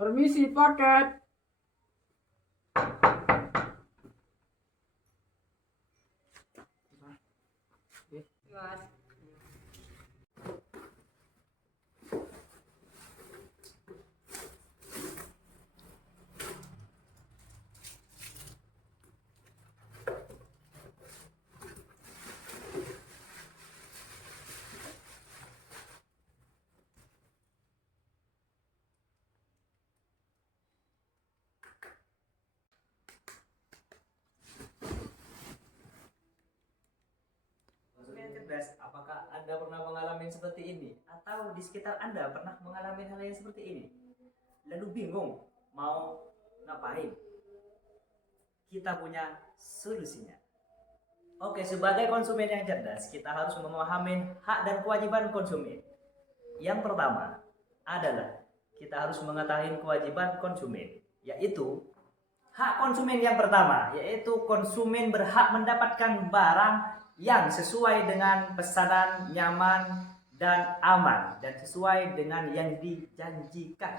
Permisi paket. Mas. Konsumen cerdas, apakah Anda pernah mengalami seperti ini? Atau di sekitar Anda pernah mengalami hal yang seperti ini? Lalu bingung mau ngapain? Kita punya solusinya. Oke, sebagai konsumen yang cerdas, kita harus memahami hak dan kewajiban konsumen. Yang pertama adalah kita harus mengetahui kewajiban konsumen, yaitu hak konsumen yang pertama, yaitu konsumen berhak mendapatkan barang yang sesuai dengan pesanan, nyaman, dan aman, dan sesuai dengan yang dijanjikan.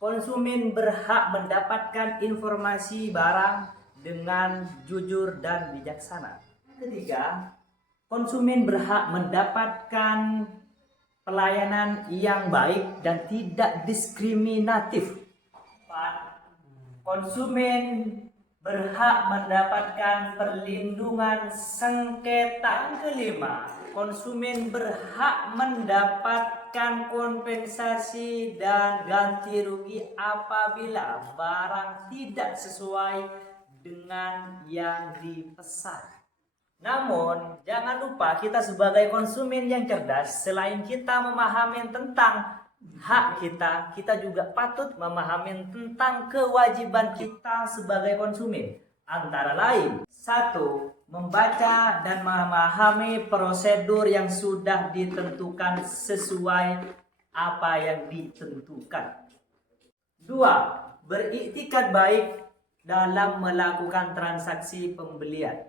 Konsumen berhak mendapatkan informasi barang dengan jujur dan bijaksana. Ketiga, konsumen berhak mendapatkan pelayanan yang baik dan tidak diskriminatif. Konsumen berhak mendapatkan perlindungan sengketa. Kelima, konsumen berhak mendapatkan kompensasi dan ganti rugi apabila barang tidak sesuai dengan yang dipesan. Namun, jangan lupa kita sebagai konsumen yang cerdas, selain kita memahami tentang hak kita, kita juga patut memahami tentang kewajiban kita sebagai konsumen. Antara lain, 1. Membaca dan memahami prosedur yang sudah ditentukan sesuai apa yang ditentukan. 2. Beriktikad baik dalam melakukan transaksi pembelian.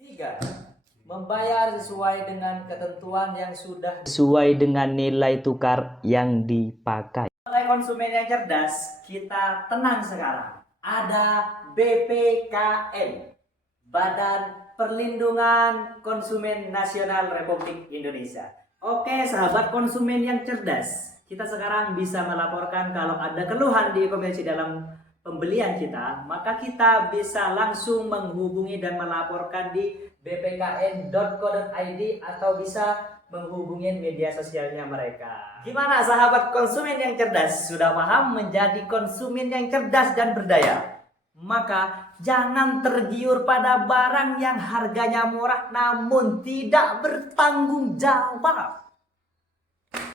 3. Membayar sesuai dengan ketentuan yang sudah sesuai dengan nilai tukar yang dipakai. Sebagai konsumen yang cerdas, kita tenang sekarang. Ada BPKN, Badan Perlindungan Konsumen Nasional Republik Indonesia. Oke, sahabat konsumen yang cerdas, kita sekarang bisa melaporkan kalau ada keluhan di komersi dalam pembelian kita, maka kita bisa langsung menghubungi dan melaporkan di bpkn.co.id atau bisa menghubungi media sosialnya mereka. Gimana sahabat konsumen yang cerdas? Sudah paham menjadi konsumen yang cerdas dan berdaya? Maka jangan tergiur pada barang yang harganya murah namun tidak bertanggung jawab.